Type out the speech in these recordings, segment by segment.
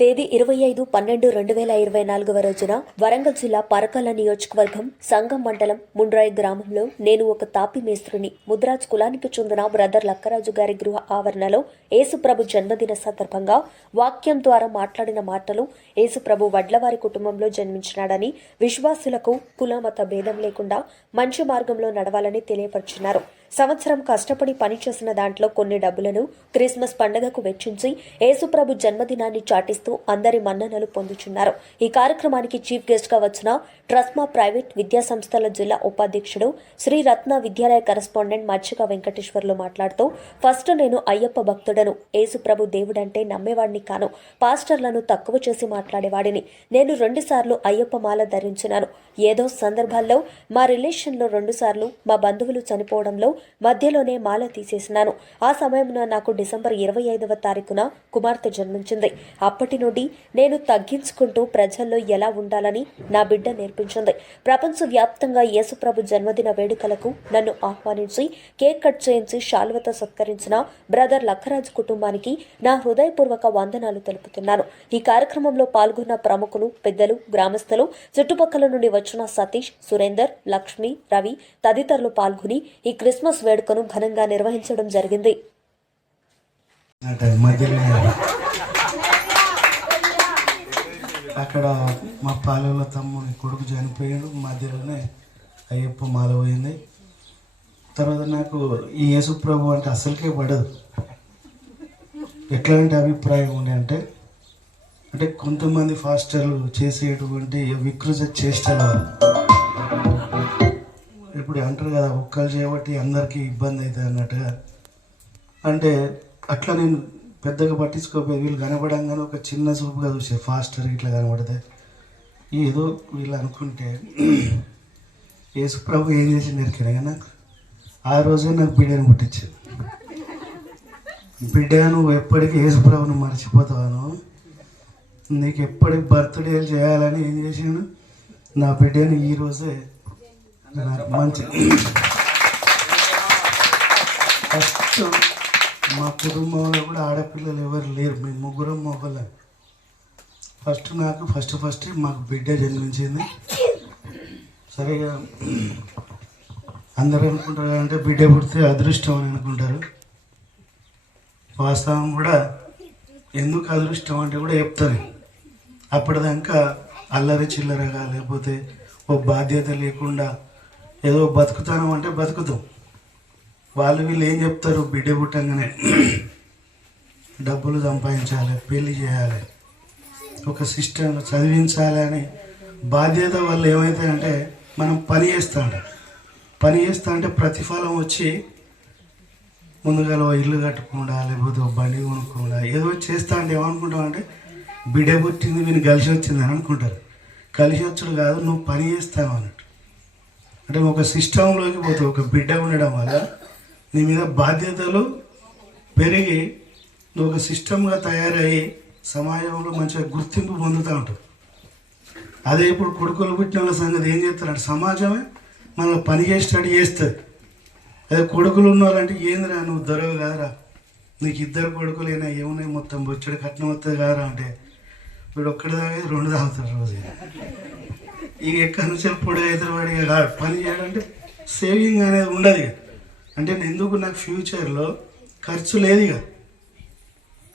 తేదీ 25/12/2024 రోజున వరంగల్ జిల్లా పరకాల నియోజకవర్గం సంగం మండలం ముండ్రాయి గ్రామంలో నేను ఒక తాపి మేస్త్రిని ముద్రాజ్ కులానికి చెందిన బ్రదర్ లక్కరాజు గారి గృహ ఆవరణలో యేసుప్రభు జన్మదిన సందర్భంగా వాక్యం ద్వారా మాట్లాడిన మాటలు యేసుప్రభు వడ్లవారి కుటుంబంలో జన్మించినాడని విశ్వాసులకు కులమత భేదం లేకుండా మంచి మార్గంలో నడవాలని తెలియపరిచినారు. సంవత్సరం కష్టపడి పనిచేసిన దాంట్లో కొన్ని డబ్బులను క్రిస్మస్ పండుగకు వెచ్చించి యేసుప్రభు జన్మదినాన్ని చాటిస్తూ అందరి మన్ననలు పొందుచున్నారు. ఈ కార్యక్రమానికి చీఫ్ గెస్ట్ గా వచ్చిన ట్రస్మా ప్రైవేట్ విద్యా సంస్థల జిల్లా ఉపాధ్యక్షుడు శ్రీ రత్న విద్యాలయ కరెస్పాండెంట్ మచ్చిక వెంకటేశ్వర్లు మాట్లాడుతూ, ఫస్ట్ నేను అయ్యప్ప భక్తుడను, యేసుప్రభు దేవుడంటే నమ్మేవాడిని కాను, పాస్టర్లను తక్కువ చేసి మాట్లాడేవాడిని. నేను 2 సార్లు అయ్యప్ప మాల ధరించినాను. ఏదో సందర్భాల్లో మా రిలేషన్లో 2 సార్లు మా బంధువులు చనిపోవడంలో మధ్యలోనే మాల తీసేసినాను. ఆ సమయంలో నాకు డిసెంబర్ 25వ తారీఖున కుమార్తె జన్మించింది. అప్పటి నుండి నేను తగ్గించుకుంటూ ప్రజల్లో ఎలా ఉండాలని నా బిడ్డ నేర్పించింది. ప్రపంచవ్యాప్తంగా యేసుప్రభు జన్మదిన వేడుకలకు నన్ను ఆహ్వానించి కేక్ కట్ చేయించి శాల్వతో సత్కరించిన బ్రదర్ లక్కరాజు కుటుంబానికి నా హృదయపూర్వక వందనాలు తెలుపుతున్నాను. ఈ కార్యక్రమంలో పాల్గొన్న ప్రముఖులు, పెద్దలు, గ్రామస్తులు, చుట్టుపక్కల నుండి వచ్చిన సతీష్, సురేందర్, లక్ష్మి, రవి తదితరులు పాల్గొని ఈ క్రిస్మస్ వేడుకను ఘనంగా నిర్వహించడం జరిగింది. అక్కడ మా పాలెంలో తమ్ముని కొడుకు చనిపోయాడు, మధ్యలోనే అయ్యప్ప మాల పోయింది. తర్వాత నాకు ఈ యేసుప్రభు అంటే అసలుకే పడదు. ఎట్లాంటి అభిప్రాయం ఉండే అంటే కొంతమంది ఫాస్టర్లు చేసేటువంటి వికృత చేష్టలు వాళ్ళు ఇప్పుడు అంటారు కదా, ఒక్కరు చేయబట్టి అందరికీ ఇబ్బంది అవుతుంది అన్నట్టుగా. అంటే అట్లా నేను పెద్దగా పట్టించుకోపోయి వీళ్ళు కనపడంగానే ఒక చిన్న చూపుగా చూసే ఫాస్టర్ ఇట్లా కనబడితే ఏదో వీళ్ళు అనుకుంటే యేసుప్రభు ఏం చేసి నెరికినా నాకు ఆ రోజే నాకు బిడ్డను పుట్టించాను. బిడ్డ నువ్వు ఎప్పటికీ యేసుప్రభుని మర్చిపోతాను, నీకు ఎప్పటికి బర్త్డేలు చేయాలని ఏం చేశాను, నా బిడ్డను ఈరోజే నాకు మంచి ఫస్ట్ మా కుటుంబంలో కూడా ఆడపిల్లలు ఎవరు లేరు, మేము ముగ్గురం మొగలం. నాకు ఫస్ట్ మాకు బిడ్డ జన్మించింది. సరిగా అందరూ అనుకుంటారు అంటే బిడ్డ పుడితే అదృష్టం అని అనుకుంటారు. వాస్తవం కూడా ఎందుకు అదృష్టం అంటే కూడా చెప్తాను. అప్పటిదాకా అల్లరి చిల్లరగా లేకపోతే ఓ బాధ్యత లేకుండా ఏదో బతుకుతాను అంటే బతుకుతాం. వీళ్ళు ఏం చెప్తారు, బిడ్డ పుట్టంగానే డబ్బులు సంపాదించాలి, పెళ్లి చేయాలి, ఒక సిస్టమ్ చదివించాలి అని బాధ్యత వల్ల ఏమవుతాయంటే మనం పని చేస్తా అంటే ప్రతిఫలం వచ్చి ముందుగా ఇల్లు కట్టుకుండా లేకపోతే బండి కొనుక్కుండా ఏదో చేస్తా అంటే ఏమనుకుంటాం అంటే బిడ్డ పుట్టింది వీళ్ళు కలిసి వచ్చింది అని అనుకుంటారు. కలిసి వచ్చుడు కాదు, నువ్వు పని చేస్తావు అన్నట్టు. అంటే ఒక సిస్టంలోకి పోతే ఒక బిడ్డ ఉండడం వల్ల నీ మీద బాధ్యతలు పెరిగి నువ్వు ఒక సిస్టమ్గా తయారయ్యి సమాజంలో మంచిగా గుర్తింపు పొందుతూ ఉంటావు. అదే ఇప్పుడు కొడుకులు పుట్టిన వాళ్ళ సంగతి ఏం చేస్తారంటే సమాజమే మనల్ని పని చేసేటట్టు చేస్తుంది. అదే కొడుకులు ఉన్నవాళ్ళంటే ఏందిరా నువ్వు దొరవ కాదురా, నీకు 2 కొడుకులైనా ఏమున్నాయి మొత్తం బొచ్చడి కట్నం వస్తుంది కాదురా అంటే వీడు ఒక్కడి తాగేది 2 తాగుతారు రోజు. ఇక ఎక్కడి నుంచి పొడి అవుతారు వాడి పని చేయాలంటే సేవింగ్ అనేది ఉండదు ఇక. అంటే ఎందుకు నాకు ఫ్యూచర్లో ఖర్చు లేదు ఇక,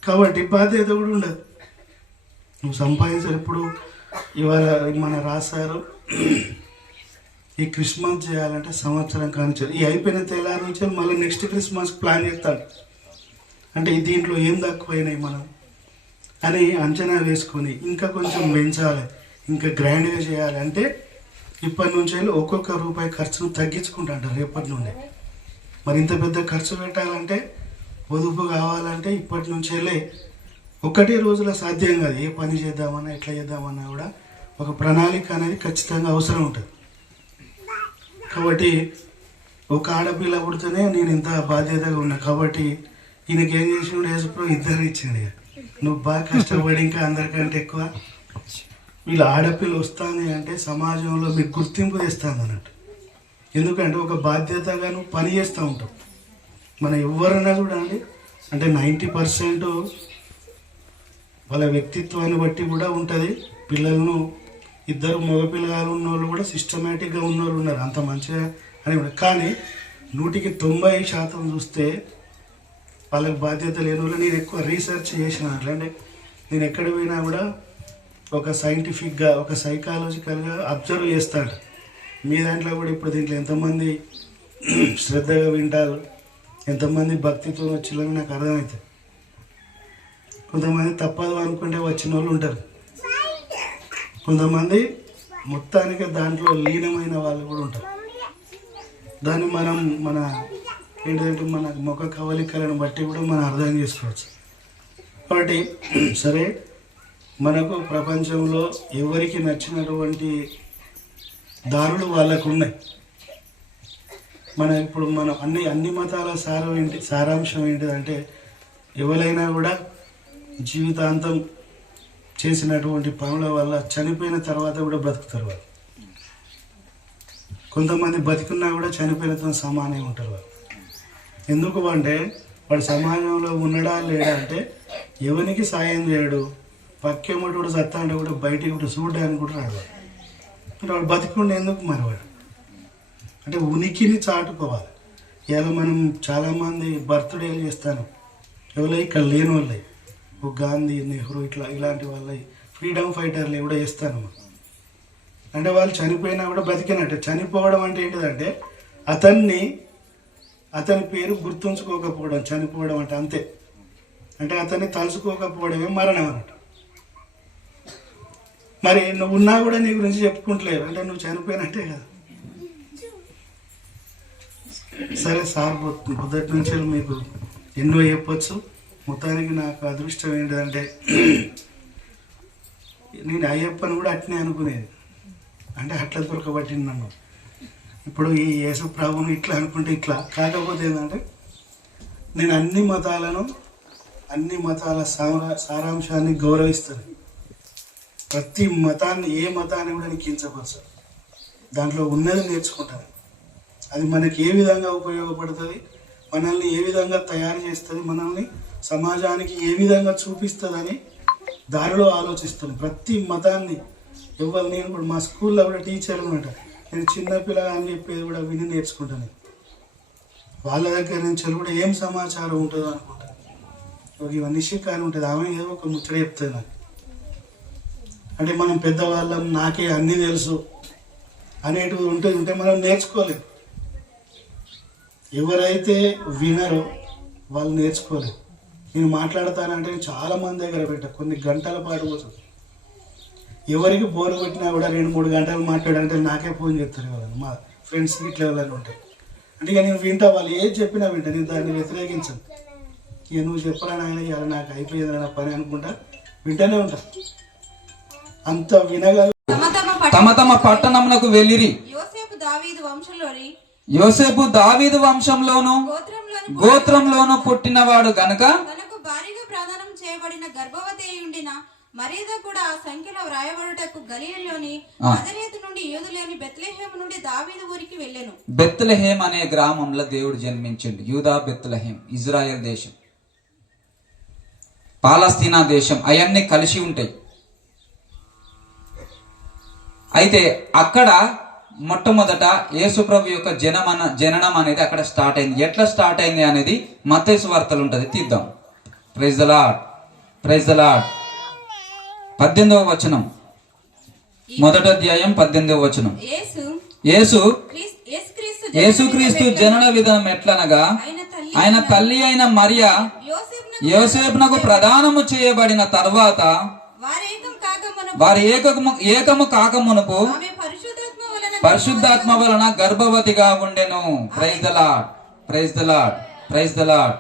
కాబట్టి బాధ్యత కూడా ఉండదు. నువ్వు సంపాదించాలి. ఇప్పుడు ఇవాళ మన రాశారు ఈ క్రిస్మస్ చేయాలంటే సంవత్సరం కానిచ్చారు, ఈ అయిపోయిన తెల్లారి నుంచి మళ్ళీ నెక్స్ట్ క్రిస్మస్ ప్లాన్ చేస్తాడు. అంటే దీంట్లో ఏం తక్కువైనాయి మనం అని అంచనా వేసుకొని ఇంకా కొంచెం పెంచాలి, ఇంకా గ్రాండ్గా చేయాలి అంటే ఇప్పటి నుంచి ఒక్కొక్క రూపాయి ఖర్చును తగ్గించుకుంటా రేపటి నుండి. మరి ఇంత పెద్ద ఖర్చు పెట్టాలంటే పొదుపు కావాలంటే ఇప్పటి నుంచే ఒకటే రోజులో సాధ్యం కాదు. ఏ పని చేద్దామన్నా ఎట్లా చేద్దామన్నా కూడా ఒక ప్రణాళిక అనేది ఖచ్చితంగా అవసరం ఉంటుంది. కాబట్టి ఒక ఆడపిల్ల పుడితేనే నేను ఇంత బాధ్యతగా ఉన్నా. కాబట్టి ఈయనకి ఏం చేసినాడు, యేసుప్రభు 2 ఇచ్చాడు. నువ్వు బాగా కష్టపడి ఇంకా అందరికంటే ఎక్కువ వీళ్ళ ఆడపిల్ల వస్తుంది అంటే సమాజంలో మీకు గుర్తింపు తెస్తుంది అన్నట్టు. ఎందుకంటే ఒక బాధ్యతగా నువ్వు పని చేస్తూ ఉంటావు. మనం ఎవరన్నా చూడండి అంటే 90% వాళ్ళ వ్యక్తిత్వాన్ని బట్టి కూడా ఉంటుంది. పిల్లలను ఇద్దరు మగపిల్లలు ఉన్న వాళ్ళు కూడా సిస్టమేటిక్గా ఉన్న వాళ్ళు ఉన్నారు, అంత మంచిగా అని కూడా. కానీ 90% చూస్తే వాళ్ళకి బాధ్యత లేని వాళ్ళు. నేను ఎక్కువ రీసెర్చ్ చేసిన అట్లంటే నేను ఎక్కడ పోయినా కూడా ఒక సైంటిఫిక్గా ఒక సైకాలజికల్గా అబ్జర్వ్ చేస్తాడు. మీ దాంట్లో కూడా ఇప్పుడు దీంట్లో ఎంతమంది శ్రద్ధగా వింటారు, ఎంతమంది భక్తితో వచ్చిందని నాకు అర్థమవుతుంది. కొంతమంది తప్పదు అనుకుంటే వచ్చిన వాళ్ళు ఉంటారు, కొంతమంది మొత్తానికి దాంట్లో లీనమైన వాళ్ళు కూడా ఉంటారు. దాన్ని మనం మన ఏంటంటే మన ముఖ కవలికలను బట్టి కూడా మనం అర్థం చేసుకోవచ్చు. కాబట్టి సరే, మనకు ప్రపంచంలో ఎవరికి నచ్చినటువంటి దారులు వాళ్ళకు ఉన్నాయి. ఇప్పుడు మనం అన్ని మతాల సారాంశం ఏంటిదంటే ఎవరైనా కూడా జీవితాంతం చేసినటువంటి పనుల వల్ల చనిపోయిన తర్వాత కూడా బ్రతుకుతారు వాళ్ళు. కొంతమంది బతికున్నా కూడా చనిపోయినతో సమానంగా ఉంటారు వాళ్ళు. ఎందుకు అంటే వాడు సమాజంలో ఉన్నాడా లేడా అంటే ఎవరికి సాయం చేయడు, పక్కేమటి కూడా సత్తా అంటే కూడా బయటికి కూడా చూడడానికి కూడా రాడు వాడు. అంటే వాడు బతికుండే ఎందుకు మరి వాడు అంటే ఉనికిని చాటుకోవాలి. ఇలా మనం చాలామంది బర్త్డేలు చేస్తాను, ఎవరో ఇక్కడ లేని వాళ్ళవి, ఓ గాంధీ, నెహ్రూ ఇలాంటి వాళ్ళవి, ఫ్రీడమ్ ఫైటర్లు కూడా చేస్తాను. అంటే వాళ్ళు చనిపోయినా కూడా బతికినట్టే. చనిపోవడం అంటే ఏంటిదంటే అతని పేరు గుర్తుంచుకోకపోవడం చనిపోవడం అంటే, అంతే. అంటే అతన్ని తలుచుకోకపోవడమే మరణం అన్నట్టు. మరి నువ్వు ఉన్నా కూడా నీ గురించి చెప్పుకుంటలేరు అంటే నువ్వు చనిపోయినట్టే కదా. సరే సార్, మొదటి నుంచి మీకు ఎన్నో చెప్పొచ్చు. మొత్తానికి నాకు అదృష్టం ఏంటిదంటే నేను అయ్యప్పని కూడా అట్నే అనుకునేది, అంటే అట్లా దొరకబట్టింది నన్ను. ఇప్పుడు ఈ యేసు ప్రభువుని ఇట్లా అనుకుంటే ఇట్లా. కాకపోతే ఏంటంటే నేను అన్ని మతాల సారాంశాన్ని గౌరవిస్తాను. ప్రతి మతాన్ని, ఏ మతాన్ని కూడా నేను కించపరచాను. దాంట్లో ఉన్నది నేర్చుకుంటాను. అది మనకి ఏ విధంగా ఉపయోగపడుతుంది, మనల్ని ఏ విధంగా తయారు చేస్తుంది, మనల్ని సమాజానికి ఏ విధంగా చూపిస్తుందని దారిలో ఆలోచిస్తాను. ప్రతి మతాన్ని నేను కూడా మా స్కూల్లో కూడా టీచర్లు ఉంటారు, నేను చిన్నపిల్లగా అని చెప్పేది కూడా విని నేర్చుకుంటాను. వాళ్ళ దగ్గర నుంచి కూడా ఏం సమాచారం ఉంటుందో అనుకుంటాను. ఒక నిశ్చికాన్ని ఉంటుంది, ఆమె ఏదో ఒక ముచ్చట చెప్తుంది నాకు. అంటే మనం పెద్దవాళ్ళం, నాకే అన్నీ తెలుసు అనేటివి ఉంటే మనం నేర్చుకోలేము. ఎవరైతే వినరో వాళ్ళు నేర్చుకోలేరు. నేను మాట్లాడతానంటే చాలా మంది దగ్గర పెట్టా, కొన్ని గంటల పాటు కోసం. ఎవరికి బోరు కొట్టినా కూడా 2-3 గంటలు మాట్లాడాలంటే నాకే ఫోన్ చేస్తారు వాళ్ళని, మా ఫ్రెండ్స్ ఇట్లా ఎవరైనా ఉంటాయి. అంటే ఇక నేను వింటా, వాళ్ళు ఏది చెప్పినా వింటా, నేను దాన్ని వ్యతిరేకించాను. ఇక నువ్వు చెప్పరా నాయన, ఇలా నాకు అయిపోయింది నా పని అనుకుంటా వింటూనే ఉంటా. అంత వినగల తమ తమ పట్టణమునకు వెళ్ళిరి. యోసేపు దావీదు వంశంలోను గోత్రంలోను పుట్టినవాడు గనుక భారీగా ప్రదానం చేయబడిన గర్భవతి ఉండిన మరియద కూడా ఆ సంఖ్యలో వ్రాయబడుటకు గలిలలోని నజరేతు నుండి యూదులేని బెత్లెహేము నుండి దావీదు ఊరికి వెళ్ళెను. బెత్లెహేం అనే గ్రామంలో దేవుడు జన్మించిండు. యూదా బెత్లెహేం ఇజ్రాయెల్ దేశం, పాలస్తీనా దేశం అవన్నీ కలిసి ఉంటాయి. అయితే అక్కడ మొట్టమొదట యేసుప్రభు యొక్క జననం అనేది అక్కడ స్టార్ట్ అయింది. ఎట్లా స్టార్ట్ అయింది అనేది మత్తయి సువార్తలు ఉంటుంది, తీద్దాం. Praise the lord, praise the Lord. 18వ వచనం, మొదటి అధ్యాయం 18వ వచనం. యేసుక్రీస్తు జనన విధానం ఎట్లనగా ఆయన తల్లి అయిన మరియా యోసేపునకు ప్రదానము చేయబడిన తర్వాత వారి ఏకము కాకమునుపు పరిశుద్ధాత్మ వలన గర్భవతిగా ఉండెను. Praise the lord, praise the lord, praise the lord.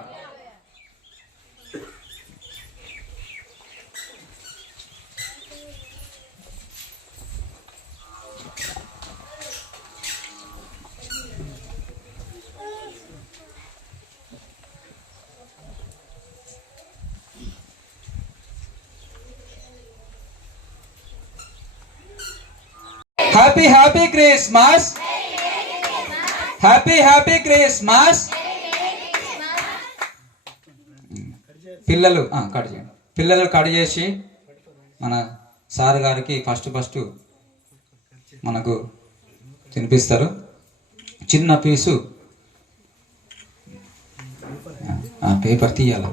Happy Christmas, happy Christmas. పిల్లలు కట్ చేయండి. పిల్లలు కట్ చేసి మన సార్ గారికి ఫస్ట్ మనకు తినిపిస్తారు. చిన్న పీసు పేపర్ తీయాలి.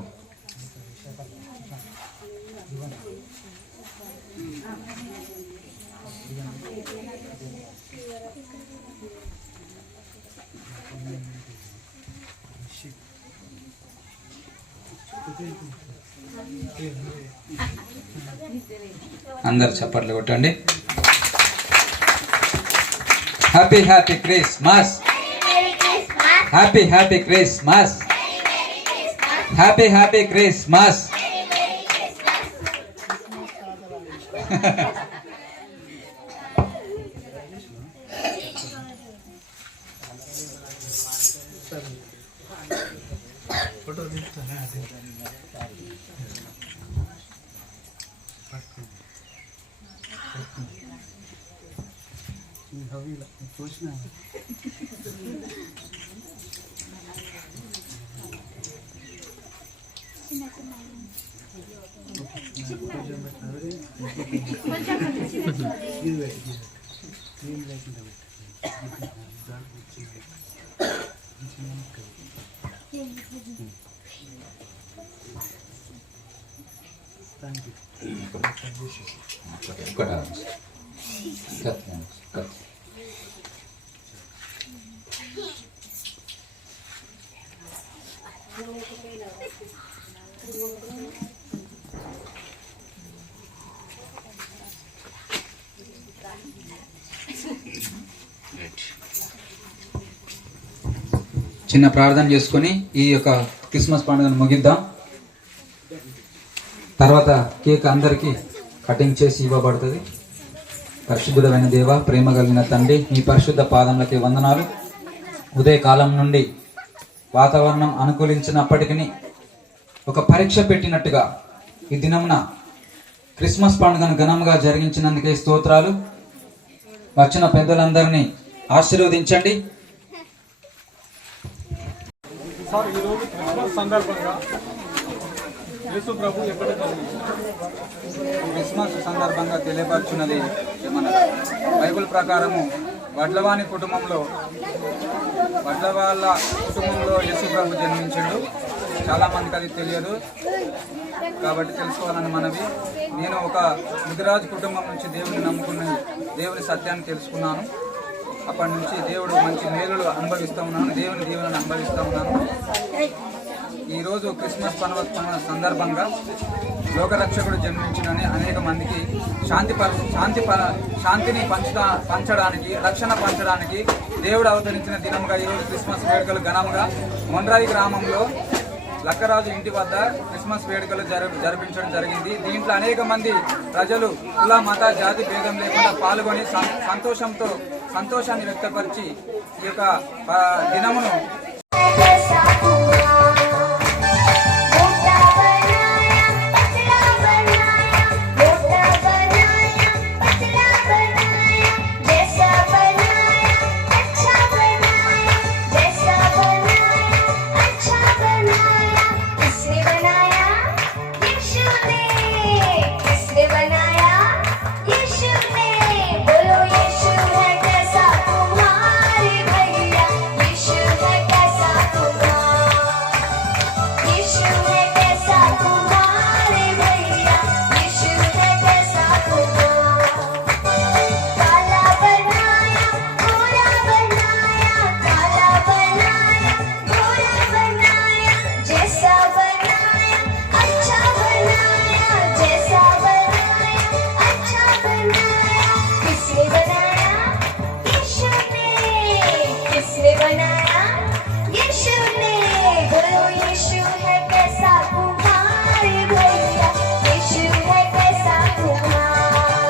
అందరు చప్పట్లు కొట్టండి. Happy happy Christmas, happy happy Christmas, happy happy Christmas. చిన్న ప్రార్థన చేసుకొని ఈ యొక్క క్రిస్మస్ పండుగను ముగిద్దాం. తర్వాత కేక్ అందరికీ కటింగ్ చేసి ఇవ్వబడుతుంది. పరిశుద్ధుడైన దేవ, ప్రేమ కలిగిన తండ్రి, మీ పరిశుద్ధ పాదములకి వందనాలు. ఉదయకాలం నుండి వాతావరణం అనుకూలించినప్పటికీ ఒక పరీక్ష పెట్టినట్టుగా ఈ దినమున క్రిస్మస్ పండుగను ఘనంగా జరిగించినందుకే స్తోత్రాలు. వచ్చిన పెద్దలందరినీ ఆశీర్వదించండి. సార్, ఈరోజు క్రిస్మస్ సందర్భంగా యేసు ప్రభు ఎక్కడ జన్మించారు? క్రిస్మస్ సందర్భంగా తెలియపరుచున్నది మన బైబిల్ ప్రకారము వడ్లవాని కుటుంబంలో యేసు ప్రభు జన్మించాడు. చాలామందికి అది తెలియదు కాబట్టి తెలుసుకోవాలని మనవి. నేను ఒక ముదిరాజు కుటుంబం నుంచి దేవుని నమ్ముకుని దేవుని సత్యాన్ని తెలుసుకున్నాను. అప్పటి నుంచి దేవుడు మంచి మేలులు అనుభవిస్తూ ఉన్నాను, దేవుని దీవెనను అనుభవిస్తూ ఉన్నాను. ఈరోజు క్రిస్మస్ పండుగ సందర్భంగా లోకరక్షకుడు జన్మించినని అనేక మందికి శాంతిని పంచడానికి, రక్షణ పంచడానికి దేవుడు అవతరించిన దినంగా ఈరోజు క్రిస్మస్ వేడుకలు ఘనంగా మొండ్రాయి గ్రామంలో లక్కరాజు ఇంటి వద్ద క్రిస్మస్ వేడుకలు జరిపించడం జరిగింది. దీంట్లో అనేక మంది ప్రజలు కుల, మత, జాతి భేదం లేకుండా పాల్గొని సంతోషాన్ని వ్యక్తపరిచి ఈ యొక్క దినమును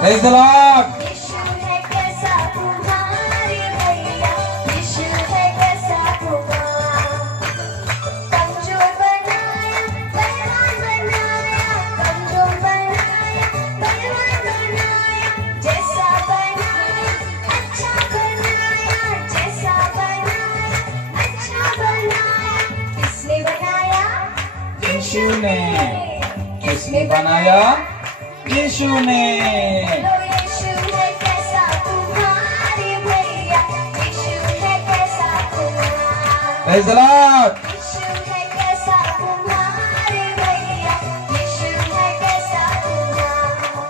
Praise the Lord. किसने बनाया? यीशु ने। यीशु है कैसा तुम्हारे भैया, यीशु है कैसा तुम्हारा, प्रेज द लॉर्ड। यीशु है कैसा तुम्हारे भैया, यीशु है कैसा तुम्हारा।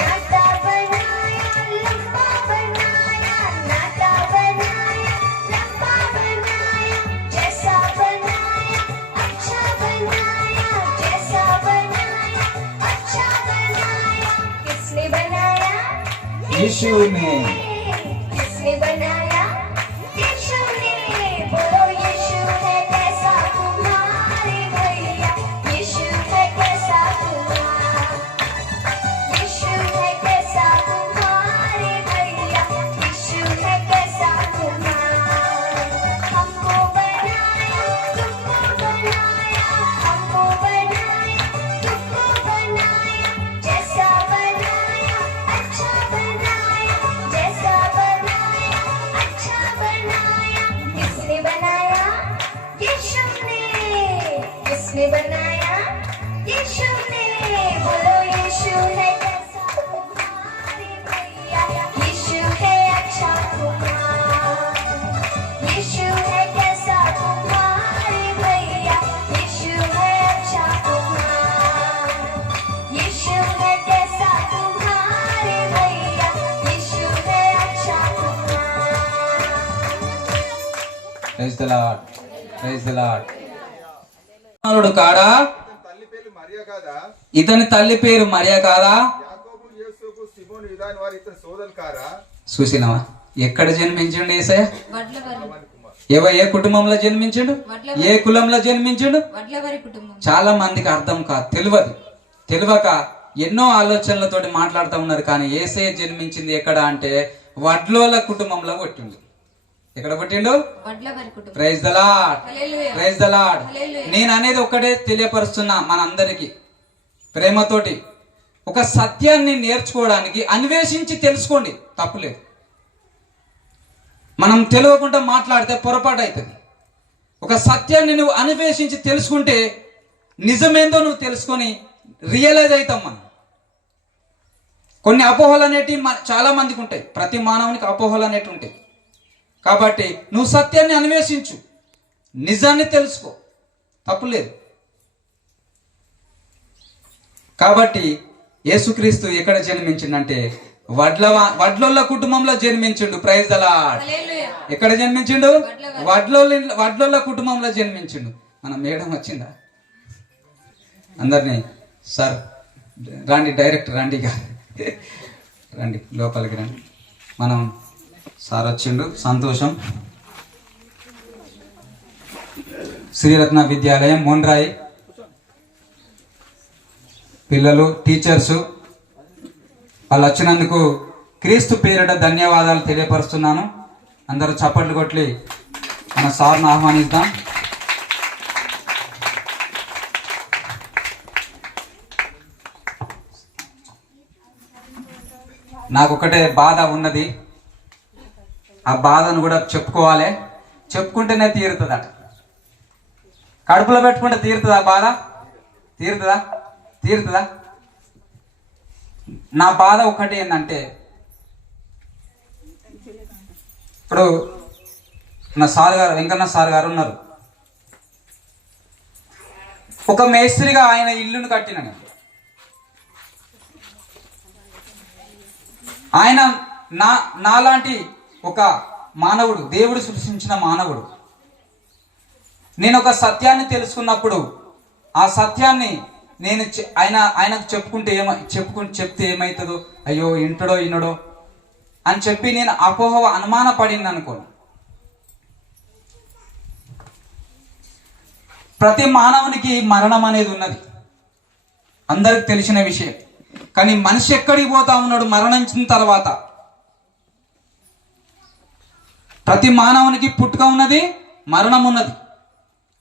नाता बनाया लंबा बनाया, नाता बनाया लंबा बनाया, जैसा बनाया अच्छा बनाया, जैसा बनाया अच्छा बनाया। किसने बनाया? यीशु ने। किसने बनाया? यीशु ने। बोलो यीशु है कैसा तुम्हारे भैया, यीशु है कैसा तुम्हारा, यीशु है कैसा तुम्हारे भैया, यीशु है कैसा तुम्हारा। हमको बनाया तुमको बनाया, हमको बनाया तुमको बनाया, जैसा बनाया अच्छा बनाया, जैसा बनाया अच्छा बनाया। किसने बनाया? यीशु ने। किसने बनाया? यीशु ने। बोलो यीशु है कैसा तुम्हारे भैया, यीशु है अच्छा तुम्हारा, यीशु है कैसा तुम्हारे भैया, यीशु है अच्छा तुम्हारा, यीशु है कैसा तुम्हारे भैया, यीशु है अच्छा तुम्हारा। Praise the lord. Praise the lord. కుమారుడు కాడా? తల్లి పేరు మరియా కాదా? ఇతని తల్లి పేరు మరియా కాదా? యాకోబు, యోసేపు, సిమోను, యూదాను వారు ఇతని సోదరులు కారా? చూసినవా ఎక్కడ జన్మించిండు యేసయ్య? వడ్లవరి ఏ కుటుంబంలో జన్మించిండు? ఏ కులంలో జన్మించిండు? వడ్లవరి కుటుంబం. చాలా మందికి అర్థం కాదు, తెలియక ఎన్నో ఆలోచనలతోటి మాట్లాడుతూ ఉన్నారు. కానీ యేసయ్య జన్మించింది ఎక్కడ అంటే వడ్లోల కుటుంబంలో పుట్టిండు. ఎక్కడ పుట్టిండు? వడ్లవరి కుటుంబం. Praise the Lord. Hallelujah. Praise the Lord. Hallelujah. నేను అనేది ఒక్కటే తెలియపరుస్తున్నా మనందరికీ ప్రేమతోటి. ఒక సత్యాన్ని నేర్చుకోవడానికి అన్వేషించి తెలుసుకోండి, తప్పులేదు. మనం తెలియకుండా మాట్లాడితే పొరపాటు అవుతుంది. ఒక సత్యాన్ని నువ్వు అన్వేషించి తెలుసుకుంటే నిజమేందో నువ్వు తెలుసుకొని రియలైజ్ అవుతాం. మనం కొన్ని అపోహలు అనేటివి చాలా మందికి ఉంటాయి. ప్రతి మానవునికి అపోహలు అనేటివి ఉంటాయి. కాబట్టి నువ్వు సత్యాన్ని అన్వేషించు, నిజాన్ని తెలుసుకో, తప్పులేదు. కాబట్టి యేసుక్రీస్తు ఎక్కడ జన్మించిండంటే వడ్లోళ్ళ కుటుంబంలో జన్మించిండు. Praise the Lord. హల్లెలూయా. ఎక్కడ జన్మించిండు? వడ్లోళ్ళ కుటుంబంలో జన్మించిండు. మన మేడం వచ్చిందా? అందరినీ సార్ రండి, డైరెక్టర్ రండి, రండి లోపలికి రండి. మనం సార్ వచ్చిండు, సంతోషం. శ్రీరత్న విద్యాలయం మొండ్రాయి పిల్లలు, టీచర్సు వాళ్ళు వచ్చినందుకు క్రీస్తు పేరిట ధన్యవాదాలు తెలియపరుస్తున్నాను. అందరూ చప్పట్లు కొట్టి మన సార్ను ఆహ్వానిద్దాం. నాకు ఒకటే బాధ ఉన్నది, ఆ బాధను కూడా చెప్పుకోవాలి. చెప్పుకుంటేనే తీరుతుందట. కడుపులో పెట్టుకుంటే తీరుతుందా బాధ? తీరుతుందా? నా బాధ ఒకటి ఏంటంటే, ఇప్పుడు నా సార్ గారు, వెంకన్న సార్ గారు ఉన్నారు. ఒక మేస్త్రిగా ఆయన ఇల్లును కట్టిన నేను. ఆయన నాలాంటి ఒక మానవుడు, దేవుడు సృష్టించిన మానవుడు. నేను ఒక సత్యాన్ని తెలుసుకున్నప్పుడు ఆ సత్యాన్ని నేను ఆయనకు చెప్తే ఏమవుతుందో, అయ్యో ఇంటడో ఇనడో అని చెప్పి నేను అనుమాన పడింది అనుకోను. ప్రతి మానవునికి మరణం అనేది ఉన్నది, అందరికి తెలిసిన విషయం. కానీ మనిషి ఎక్కడికి పోతా ఉన్నాడు మరణించిన తర్వాత? ప్రతి మానవునికి పుట్టుక ఉన్నది, మరణం ఉన్నది.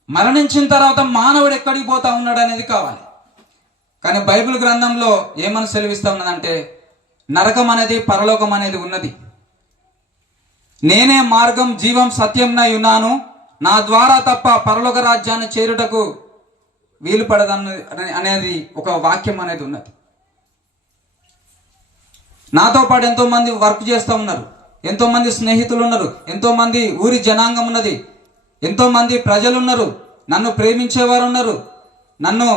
మరణించిన తర్వాత మానవుడు ఎక్కడికి పోతా ఉన్నాడు అనేది కావాలి. కానీ బైబిల్ గ్రంథంలో ఏమని సెలవిస్తా ఉన్నదంటే, నరకం అనేది, పరలోకం అనేది ఉన్నది. నేనే మార్గం, జీవం, సత్యంనై ఉన్నాను. నా ద్వారా తప్ప పరలోక రాజ్యాన్ని చేరుటకు వీలు పడదన్న అనేది ఒక వాక్యం అనేది ఉన్నది. నాతో పాటు ఎంతో మంది వర్క్ చేస్తూ ఉన్నారు, ఎంతో మంది స్నేహితులు ఉన్నారు, ఎంతో మంది ఊరి జనాంగం ఉన్నది, ఎంతో మంది ప్రజలు ఉన్నారు, నన్ను ప్రేమించేవారు ఉన్నారు, నన్ను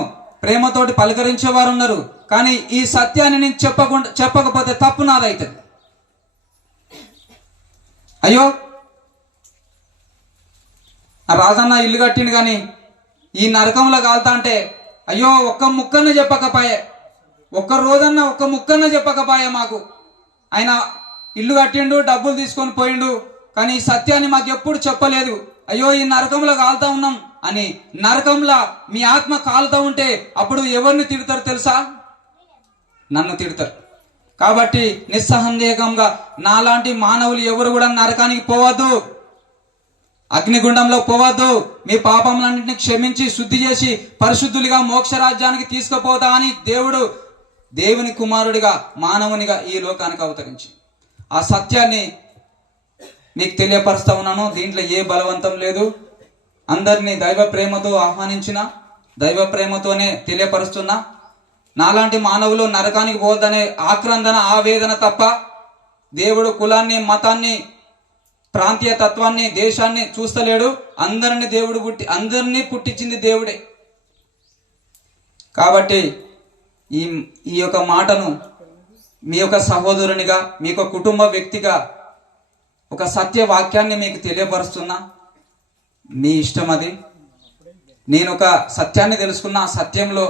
ప్రేమతోటి పలకరించేవారు ఉన్నారు. కానీ ఈ సత్యాన్ని నేను చెప్పకపోతే తప్పు నాదైతుంది. అయ్యో ఆ రాజన్న ఇల్లు కట్టిండు కానీ ఈ నరకంలో కాలుతా అంటే అయ్యో ఒక్క ముక్కన్న చెప్పకపోయే, ఒక్క రోజన్నా ఒక్క ముక్కన్న చెప్పకపోయే మాకు. ఆయన ఇల్లు కట్టిండు, డబ్బులు తీసుకొని పోయిండు, కానీ ఈ సత్యాన్ని మాకు ఎప్పుడు చెప్పలేదు. అయ్యో ఈ నరకంలో కాలుతా ఉన్నాం అని. నరకంలో మీ ఆత్మ కాలుతా ఉంటే అప్పుడు ఎవరిని తిడతారు తెలుసా? నన్ను తిడతారు. కాబట్టి నిస్సందేహంగా నాలాంటి మానవులు ఎవరు కూడా నరకానికి పోవద్దు, అగ్నిగుండంలో పోవద్దు. మీ పాపములన్నింటినీ క్షమించి శుద్ధి చేసి పరిశుద్ధులుగా మోక్షరాజ్యానికి తీసుకుపోతా అని దేవుని కుమారుడిగా మానవునిగా ఈ లోకానికి అవతరించి ఆ సత్యాన్ని మీకు తెలియపరుస్తా ఉన్నాను. దీంట్లో ఏ బలవంతం లేదు. అందరినీ దైవ ప్రేమతో ఆహ్వానించిన, దైవ ప్రేమతోనే తెలియపరుస్తున్నా. నాలాంటి మానవులు నరకానికి పోవద్దనే ఆక్రందన, ఆవేదన తప్ప దేవుడు కులాన్ని, మతాన్ని, ప్రాంతీయ తత్వాన్ని, దేశాన్ని చూస్తలేడు. అందరినీ పుట్టించింది దేవుడే. కాబట్టి ఈ యొక్క మాటను మీ యొక్క సహోదరునిగా, మీ యొక్క కుటుంబ వ్యక్తిగా ఒక సత్య వాక్యాన్ని మీకు తెలియపరుస్తున్నా. మీ ఇష్టం అది. నేను ఒక సత్యాన్ని తెలుసుకున్నా, ఆ సత్యంలో